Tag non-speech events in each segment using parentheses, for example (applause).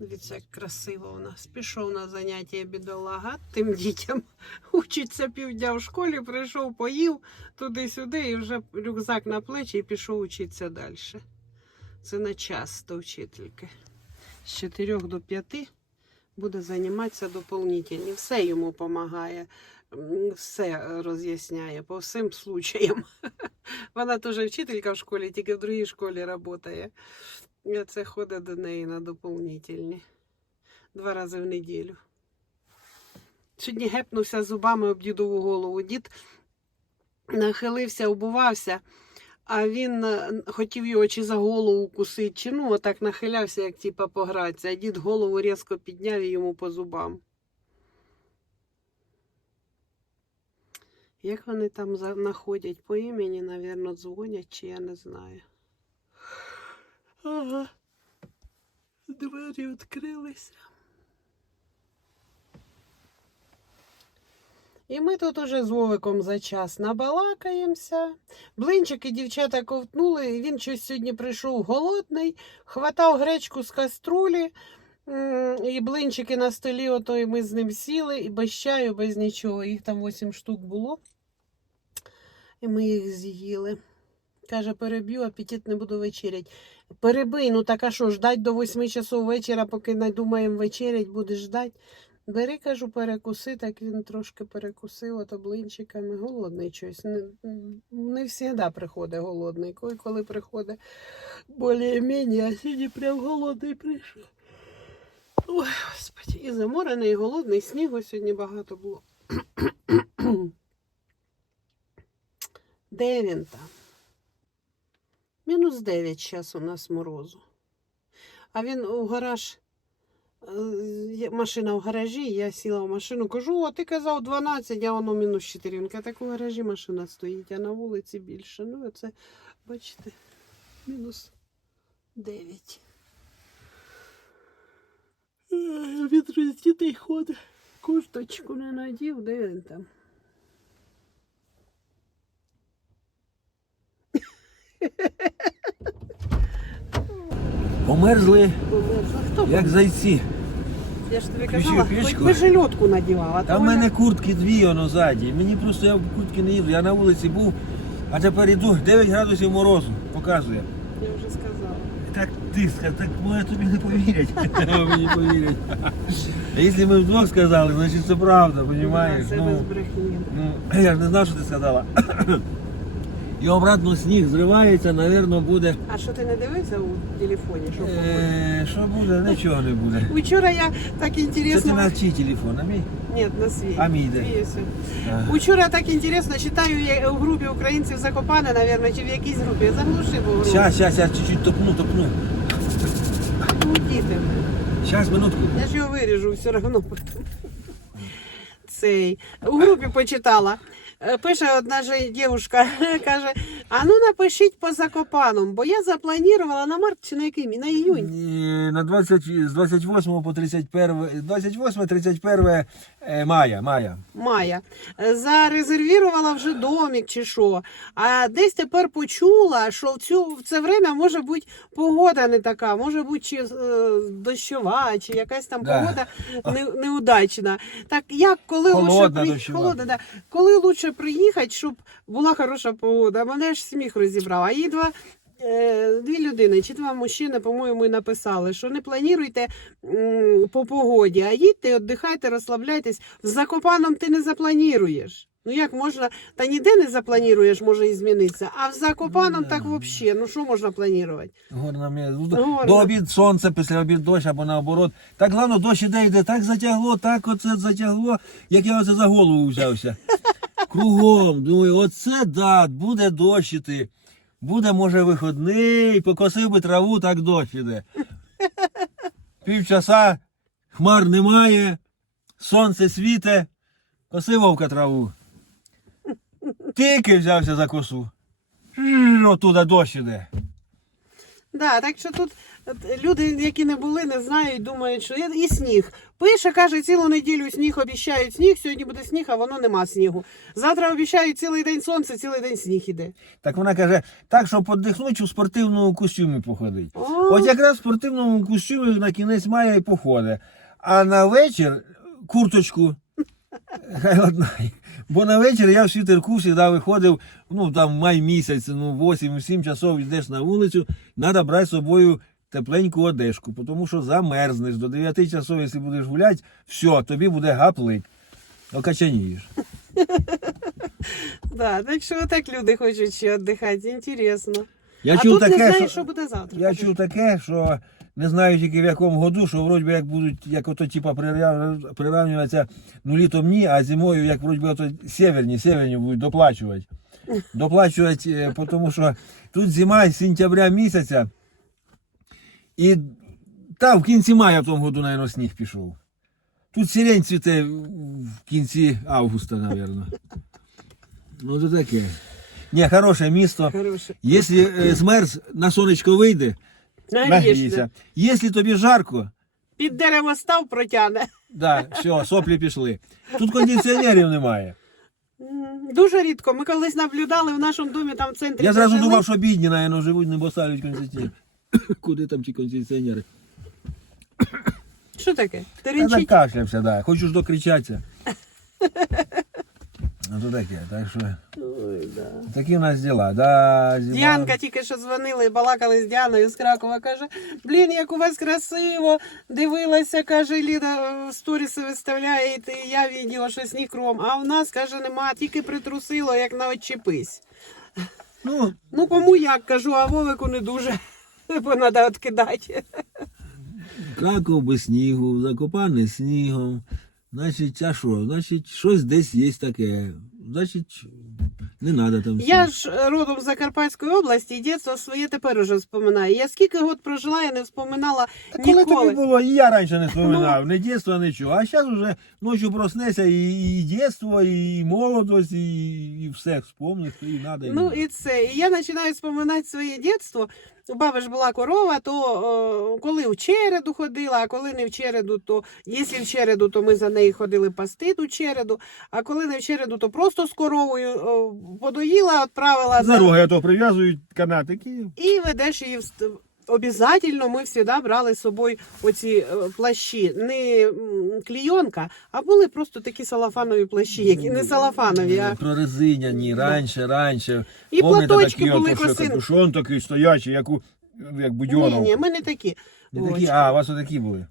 Дивіться, як красиво у нас. Пішов на заняття бідолага тим дітям. (laughs) Учиться півдня в школі, прийшов, поїв туди-сюди і вже рюкзак на плечі і пішов учитися далі. Це на час до вчительки. З 4 до 5 буде займатися доповнительні. Все йому допомагає, все роз'ясняє по всім случаям. (laughs) Вона теж вчителька в школі, тільки в другій школі працює. І це ходить до неї на доповнительні. Два рази в неділю. Сьогодні гепнувся зубами об дідову голову. Дід нахилився, обувався, а він е, хотів його чи за голову кусити, чи ну отак нахилявся, як типа погратися, а дід голову різко підняв і йому по зубам. Як вони там знаходять по імені, навірно, дзвонять, чи я не знаю. Ага. Двері відкрилися. І ми тут уже з Вовиком за час набалакаємося. Блинчики дівчата ковтнули, і він щось сьогодні прийшов голодний, хватав гречку з каструлі, і блинчики на столі, ото і ми з ним сіли, і без чаю, без нічого. Їх там 8 штук було. І ми їх з'їли. Каже, переб'ю, апетит не буду вечерять. Перебий, ну так а що, ждать до 8 часов вечора, поки надумаємо вечерять, будеш ждать. Бери, кажу, перекуси, так він трошки перекусив, ото блинчиками. Голодний щось. Не, не завжди приходить голодний. Коли, коли приходить більш-менш, а сьогодні прям голодний прийшов. Ой, господи, і заморений, і голодний, снігу сьогодні багато було. Де він там? Мінус 9 зараз у нас морозу. А він у гараж, е, машина в гаражі, я сіла в машину, кажу, о, ти казав 12, а воно мінус 4. Він каже, так у гаражі машина стоїть, а на вулиці більше. Ну, оце, бачите, мінус 9. Е, Він роздітий ходить. Курточку не надів, де він там? (laughs) Померзли. Хто як зайці. Я ж тобі Включив казала, хоч печку. би жилетку надівала. Та в мене куртки дві воно ззаді. Мені просто я в куртки не їду. Я на вулиці був, а тепер іду 9 градусів морозу. Показує. Я вже сказала. Так тиска, так моє тобі не повірять. (laughs) Мені повірять. А якщо ми вдвох сказали, значить це правда, розумієш? Ну, брехні. ну, я ж не знав, що ти сказала. І обратно сніг зривається, напевно, буде. А що ти не дивився у телефоні? Що? Е, що буде? Нічого не буде. (laughs) Учора я так Це інтересно. на чий телефон? На мій? Ні, на свій. А мій де? Ось. Учора так інтересно читаю я у групі українців Закопане, напевно, чи в якійсь групі. Заглушив у групі. Щас, щас, я чуть-чуть топну, топну. Ну, діти. Щас, минутку. Я ж його виріжу все одно. Цей. У групі почитала. Е, Пише одна ж дівчинка, (laughs) каже, а ну напишіть по Закопаному, бо я запланувала на март чи на який? На іюнь. Е, На 20, з 28 по 31, 28 31 е, мая, мая. Мая. Зарезервувала вже домик чи що. А десь тепер почула, що в цю в це время може бути погода не така, може бути чи е, дощова, чи якась там Да. погода не, неудачна. Так як коли Холодна, лучше при... дощова. Холодна, да. коли лучше приїхати, щоб була хороша погода? Мене ж сміх розібрав. А їй два. е, Дві людини чи два мужчини, по-моєму, написали, що не плануйте по погоді, а їдьте, віддихайте, розслабляйтесь. В Закопаном ти не заплануєш. Ну як можна, та ніде не заплануєш, може і змінитися. А в Закопаном так взагалі, ну що можна планувати? Горна м'я- До обід сонце, після обід дощ або наоборот. Так главное, дощ іде, йде, так затягло, так оце затягло, як я оце за голову взявся. Кругом. Думаю, оце да, буде дощ. Буде, може, виходний, покосив би траву, так дощ іде. Півчаса, хмар немає, сонце світе, косив вовка траву. Тільки взявся за косу. М, Оттуда дощ іде. Да, так що тут Люди, які не були, не знають, думають, що і сніг. Пише, каже, цілу неділю сніг обіщають сніг, сьогодні буде сніг, а воно нема снігу. Завтра обіщають цілий день сонце, цілий день сніг іде. Так вона каже, так, щоб подихнуть у спортивному костюмі походить. О, От якраз в спортивному костюмі на кінець мая і походить. А на вечір курточку. Хай одна. Бо на вечір я в світерку завжди виходив, ну там май місяць, ну 8-7 часов йдеш на вулицю, треба брати з собою тепленьку одежку, тому що замерзнеш до 9 часов, якщо будеш гуляти, все, тобі буде гаплик. Окачанієш. (laughs) да, так що так люди хочуть ще віддихати, інтересно. Я а чув тут таке, не знаєш, що... що буде завтра. Я чув таке, що не знаю тільки в якому году, що вроді би як будуть, як ото типа приравнюватися, ну літом ні, а зимою, як вроді би ото северні, северні будуть доплачувати. (laughs) Доплачувати, е, тому що тут зима з сентября місяця. І та в кінці мая в тому году, мабуть, сніг пішов. Тут сирень цвіте в кінці августа, мабуть. Ну, то таке. Ні, хороше місто. Хороше. Якщо е, змерз, на сонечко вийде, нагрійся. Якщо тобі жарко, Під дерево став, протягне. да, все, соплі пішли. Тут кондиціонерів немає. Дуже рідко. Ми колись наблюдали в нашому домі там в центрі. Я де зразу жили. думав, що бідні, наверное, живуть, не поставлять кондиціонер. (coughs) Куди там ті кондиціонери? Що таке? Я Теренчить? закашлявся, да. Хочу ж докричатися. А (laughs) то таке, так що Ой, да. такі в нас діла. Да, зима. Діанка тільки що дзвонили, балакали з Діаною з Кракова. Каже: блін, як у вас красиво. Дивилася, каже, Ліда в сторіси виставляє, і ти- я відео, що сніг кром. А в нас, каже, нема, тільки притрусило, як на очепись. Ну, Ну, кому як кажу, а Вовику не дуже. (laughs) Бо треба відкидати. Краков без снігу, закопаний снігом. Значить, а що? Значить, щось десь є таке. Значить, не треба там. Я ж родом з Закарпатської області, і дитинство своє тепер уже вспоминаю. Я скільки год прожила, я не вспоминала Та коли ніколи. тобі було, і я раніше не вспоминав, не дитинство, нічого. А зараз вже ночі проснеться і, і дитинство, і молодость, і, і все вспомниш, і треба. Ну і це. І я починаю вспоминати своє дитинство. У баби ж була корова, то е, коли в череду ходила, а коли не в череду, то якщо в череду, то ми за неї ходили пасти ту череду, а коли не в череду, то просто з коровою е, подоїла, відправила За роги то прив'язують канатики. і ведеш її в Обязательно ми завжди брали з собою оці е, плащі, не клійонка, а були просто такі салафанові плащі, які не салафанові, а Прорезиняні, раніше, раніше. І Помните платочки такі, були ото, що косин- Капюшон такий стоячий, як у як ні, будьонов. ні, ми не такі. Не такі, а, у вас отакі були.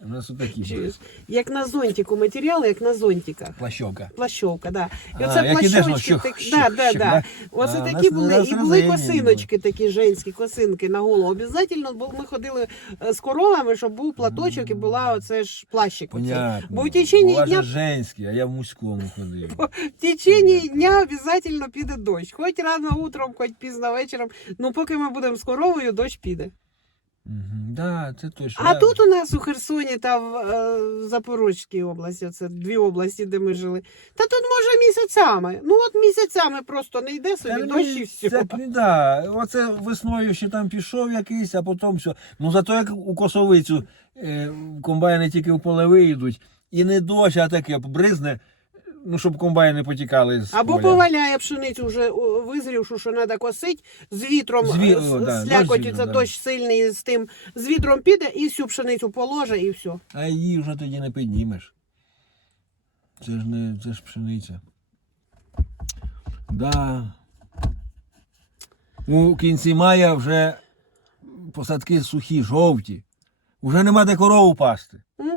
У нас отакі були. Як на зонтику, матеріали, як на зонтиках. Плащовка. Плащовка, да. І А, оце як ідеш, ну, плащовочки, щух, щух, да, да, щух, да. да? Оце такі нас- були, і були косиночки, такі женські косинки на голову. Обязательно, бо ми ходили е, з коровами, щоб був платочок і була оце ж плащик. оцей. Понятно. Бо в течение дня женський, а я в мужському ходив. В течение дня обязательно піде дощ. Хоч рано утром, хоч пізно вечором. Ну, поки ми будемо з коровою, дощ піде. Да, це точно. А Да. тут у нас у Херсоні та в е, Запорозькій області, це дві області, де ми жили. Та тут може місяцями. Ну от місяцями просто не йде собі Та, дощ і ну, все. Це, да. Оце весною ще там пішов якийсь, а потім все. Ну зато як у косовицю е, комбайни тільки в поле виїдуть, і не дощ, а таке бризне, ну щоб комбайни потікали з Або поля. поваляє пшеницю вже о, визрівшу, що треба косити, з вітром, З ві- о, да, дощ слякотю, сильно, це да. дощ сильний з тим, з вітром піде і всю пшеницю положе, і все. А її вже тоді не піднімеш. Це ж не це ж пшениця. Да. У кінці мая вже посадки сухі, жовті. Уже нема де корову пасти. Угу.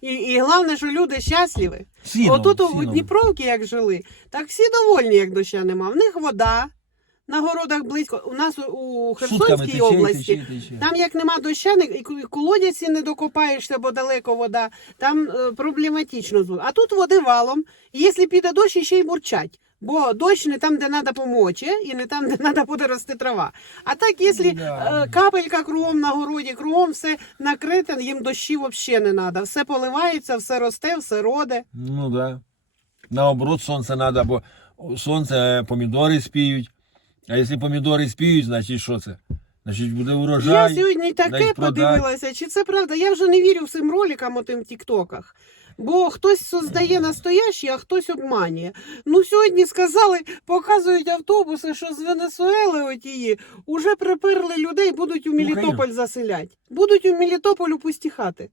І, і головне, що люди щасливі. Сіном, Отут у сіном. Дніпровці як жили, так всі довольні, як доща нема. В них вода, на городах близько. У нас у- Херсонській тече, області. тече, тече. Там як нема доща, і колодязі не докопаєшся, бо далеко вода. Там е, проблематично. А тут води валом. І якщо піде дощ, ще й бурчать. Бо дощ не там, де треба помочі, і не там, де треба буде рости трава. А так, якщо Да. е, капелька кругом на городі, кругом все накрите, їм дощі взагалі не треба. Все поливається, все росте, все роде. Ну да. Наоборот, сонце треба, бо сонце помідори спіють. А якщо помідори спіють, значить що це? Значить, буде Я сьогодні таке подивилася, чи це правда. Я вже не вірю всім роликам у тим тіктоках. Бо хтось создає настоящі, а хтось обманює. Ну сьогодні сказали, показують автобуси, що з Венесуели отії уже приперли людей, будуть у Мелітополь заселяти. Будуть у Мелітополю пусті хати.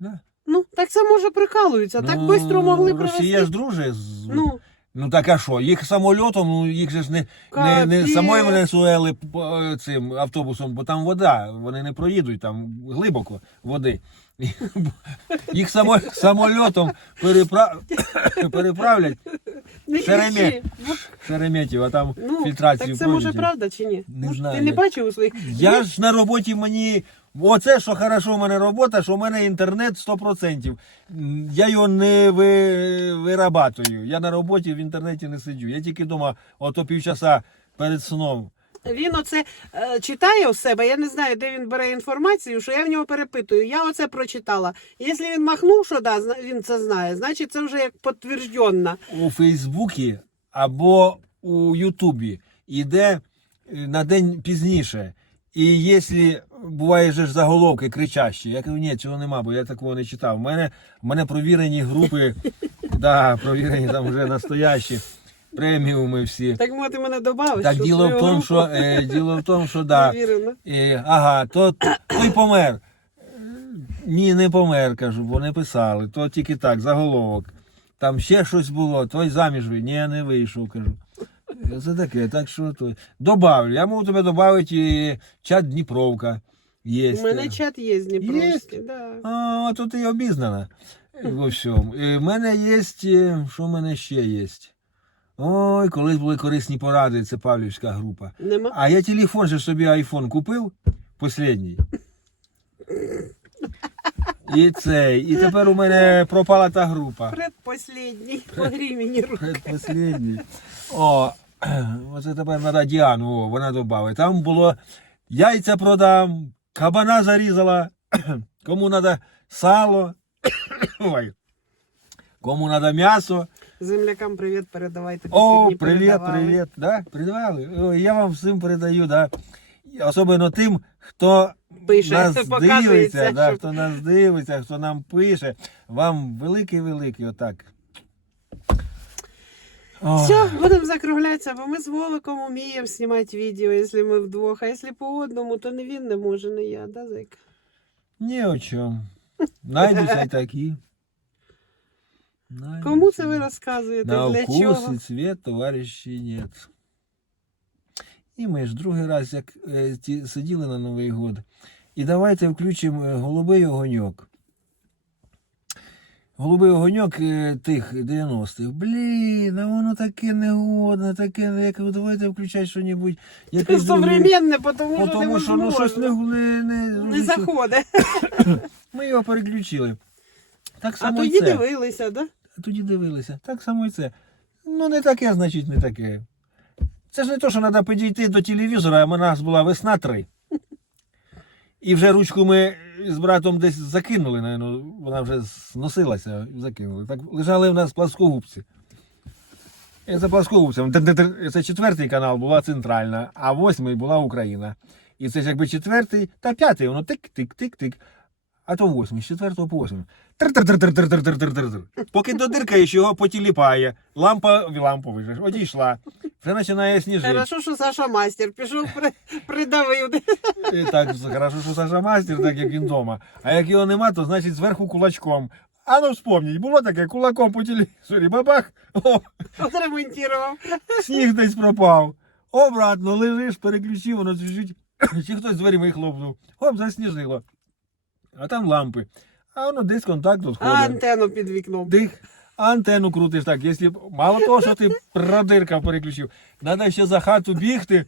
Да. Ну, так це може прикалуються. Так Ну, швидко могли Росія привезти. ж друже з Ну, Ну так а що? Їх самольотом, ну їх же ж не, не, не самої Венесуели п- цим автобусом, бо там вода, вони не проїдуть, там глибоко води. Їх само, самольотом перепра... переправлять не Шеремет. Ну, Шереметів, а там Ну, фільтрацію так це може правда чи ні? Не Може, знаю. Ти не бачив у своїх. Я ж на роботі мені. Оце, що хорошо в мене робота, що в мене інтернет 100%. Я його не ви... вирабатую. Я на роботі в інтернеті не сиджу. Я тільки вдома ото півчаса перед сном. Він оце е, читає у себе. Я не знаю, де він бере інформацію, що я в нього перепитую. Я оце прочитала. Якщо він махнув, що да, він це знає, значить це вже як підтверджено. у Фейсбуці або у Ютубі йде е, на день пізніше. І якщо буває же ж заголовки кричащі, я кажу, ні, цього нема, бо я такого не читав. У мене, в мене провірені групи, (laughs) да, провірені там вже настоящі, преміуми всі. Так може ти мене добавиш. Так діло в тому, що е, діло в тому, що да. Е, ага, то той помер. Ні, не помер, кажу, бо не писали. То тільки так, заголовок. Там ще щось було, той заміж ви. Ні, не вийшов, кажу. Е, Це таке, так що то. Добавлю. Я можу тебе додати і чат Дніпровка. Є. У мене чат є з Дніпровський. Да. А, то ти обізнана во всьому. У мене є, е, що в мене ще є? Ой, колись були корисні поради, це Павлівська група. Нема? А я телефон же собі айфон купив, последній. І цей. І тепер у мене пропала та група. Предпоследній. Погрій мені руку. Предпоследній. О, оце тепер треба Діану, о, вона додавить. Там було яйця продам, кабана зарізала, кому треба сало, (coughs) ой, кому треба м'ясо. Землякам привіт передавайте. О, привіт, привіт. Да? Передавали? Я вам всім передаю, да. Особливо тим, хто Пише, нас дивиться, да, що- хто нас дивиться, хто нам пише. Вам великий-великий отак. О, Все, будемо закруглятися, бо ми з Вовиком вміємо знімати відео, якщо ми вдвох. А якщо по одному, то не він не може, не я, да, зайка? Ні о чому. Найдуться й такі. Кому це ви розказуєте? На Для вкус чого? і цвет товариші нет. І ми ж другий раз, як е, ті, сиділи на Новий год, і давайте включимо е, голубий огоньок. Голубий огоньок е, тих 90-х. Блін, а воно таке негодне, таке, я кажу, давайте включати щось. другий. Современне, тому, Ну, що тому що ну, щось не, не, не, не заходить. Ми його переключили. Так А само і тоді це. дивилися, да? Тоді дивилися. Так само і це. Ну, не таке, значить, не таке. Це ж не то, що треба підійти до телевізора, а в нас була весна 3. І вже ручку ми з братом десь закинули, наверно, вона вже зносилася, закинули. Так лежали в нас пласкогубці. І за пласкогубцем. Це четвертий канал була центральна, а восьмий була Україна. І це ж якби четвертий та п'ятий, воно тик-тик-тик-тик. А то восьмий, з четвертого по восьмий. Тр-тр-тр-тр-тр-тр-тр-тр-тр. Поки додиркаєш, його потіліпає. Лампа, вже ж, одійшла. Вже починає сніжити. Хорошо, що Саша мастер пішов, при, придавив. Так, хорошо, що Саша мастер, так як він вдома. А як його нема, то значить зверху кулачком. А ну вспомніть, було таке кулаком по телевізорі, бабах, Отремонтував. сніг десь пропав. Обратно лежиш, переключив, воно чуть чи хтось дверима хлопнув. Оп, засніжило. А там лампи. А воно десь контакт тут ходить. антенну під вікном. Дих. Антенну крутиш так, якщо мало того, що ти продиркав переключив, треба ще за хату бігти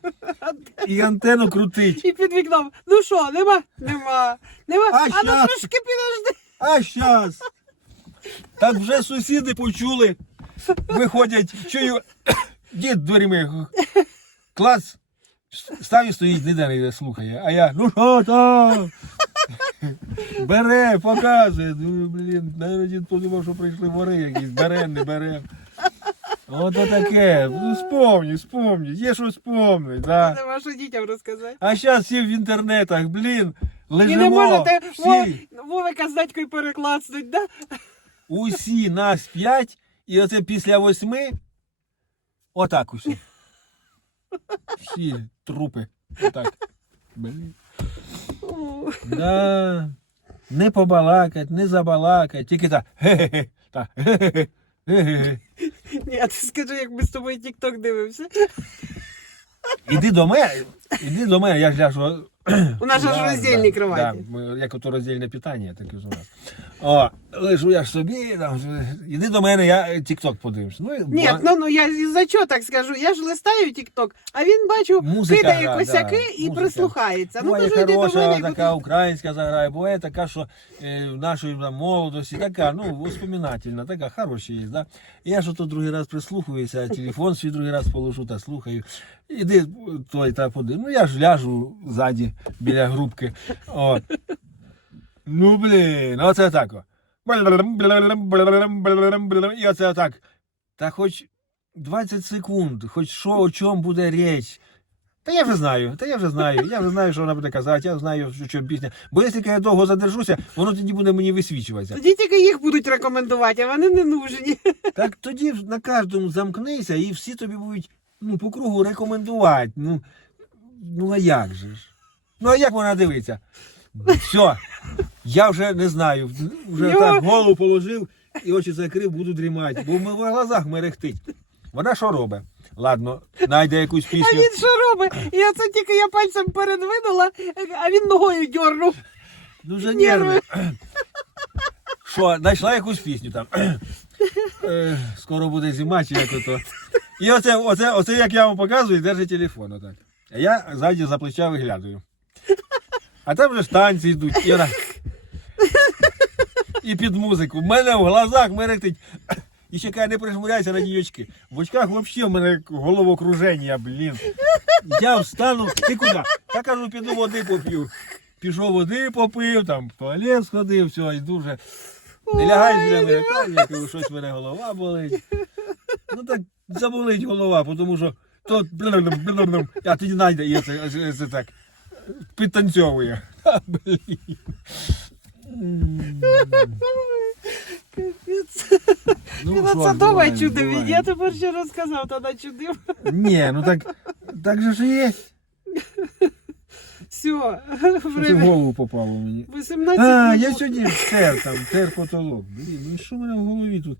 і антенну крутить. І під вікном. Ну що, нема? Нема. Нема. А А, ну щас. трошки підожди. А щас. Так вже сусіди почули. Виходять, чую, (coughs) дід дверима. Клас. Став і стоїть, ніде не слухає. А я, ну що там? Бере, показує. Думаю, блін, навіть дід подумав, що прийшли вори якісь. Бере, не бере. Ото таке. Ну спомні, спомні, є що спомнить, да. Нема що дітям розказати. А зараз всі в інтернетах, блін, лежимо. І не можете всі, Вов- Вовика з дядькою переклацнуть, да? усі нас п'ять, і оце після восьми, отак усі. Всі трупи. Отак. Блін. Да. Не побалакать, не забалакать, тільки так. Так. Ге-ге-ге. Ге-ге-ге. Ні, а ти скажи, як ми з тобою тік-ток дивився. Іди до мене, іди до мене, я ж ляжу. У нас же ж роздільні да, кроваті. Да, ми- як ото роздільне питання, так і у нас. О, лежу я ж собі, там, іди до мене, я тік-ток подивлюсь. Ну, і Ні, ба- ну, ну я за чого так скажу? Я ж листаю тік-ток, а він бачу, Музика кидає гра, косяки да, і музика. прислухається. Ну, Буває кажу, йди до хороша, мене. така буду- українська заграє, буває така, що е, в нашій там, молодості, така, ну, воспоминательна, така, хороша є, да? Я ж ото другий раз прислухаюся, телефон свій другий раз положу та слухаю. Іди той та подив. Ну я ж ляжу ззаді біля грубки. От. Ну блін, оце так. І оце так. Та хоч 20 секунд, хоч що о чому буде річ. Та я вже знаю, та я вже знаю, я вже знаю, що вона буде казати, я знаю, що чому пісня. Бо якщо я довго задержуся, воно тоді буде мені висвічуватися. Тоді тільки їх будуть рекомендувати, а вони не нужні. Так тоді на кожному замкнися і всі тобі будуть ну, по кругу рекомендувати. Ну, ну а як же ж? Ну а як вона дивиться? Все, я вже не знаю, вже Його- так голову положив і очі закрив, буду дрімати, бо в глазах мерехтить. Вона що робить? Ладно, знайде якусь пісню. А він що робить? І оце тільки я пальцем передвинула, а він ногою дьорнув. Дуже Нерви. нервний. Що, знайшла якусь пісню там. Е, Скоро буде зима, чи як ото. І оце, оце, оце як я вам показую, держить телефон отак. А я ззаді за плеча виглядаю. А там вже танці йдуть. І, вона... і під музику. В мене в глазах мерехтить. І ще каже, не прижмуряйся на діючки. В очках взагалі в мене головокруження, блін. Я встану, ти куди? Я кажу, піду води поп'ю. Пішов води попив, там в туалет сходив, все, і дуже. Не лягай біля мене, кажу, щось в мене голова болить. Ну так заболить голова, тому що то а тоді найде, і це, це, це так підтанцьовує. А, блін. Ну, що оце ж, буває, буває. Я тепер ще розказав, тоді чудив. Ні, ну так, так же ж є. Все, Що це в время. голову попало мені. 18 А, минут. я сьогодні тер там, тер потолок. Блін, ну що в мене в голові тут?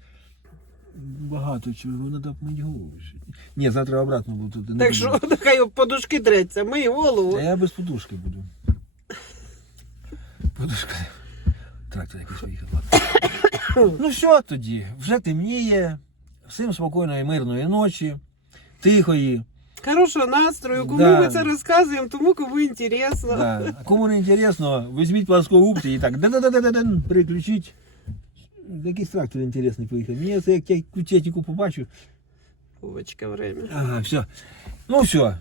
Багато чого, треба помити голову сьогодні. Ні, завтра обратно буду не Так буду. що, нехай подушки треться, мий голову. Та я без подушки буду. Подушка. Трактор якийсь поїхав. Ну що тоді? Вже темніє. Всім спокійної, мирної ночі, тихої. Хорошого настрою, кому Да. ми це розказуємо, тому кому інтересно. Да. А кому не інтересно, візьміть плоскогубці і так переключіть. Якийсь трактор інтересний поїхав. Мені це як я техніку побачу. Вовочка, время. Ага, все. Ну все.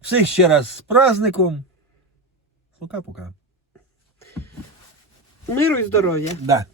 Всіх ще раз з праздником. Пока-пока. Миру і здоров'я. Да.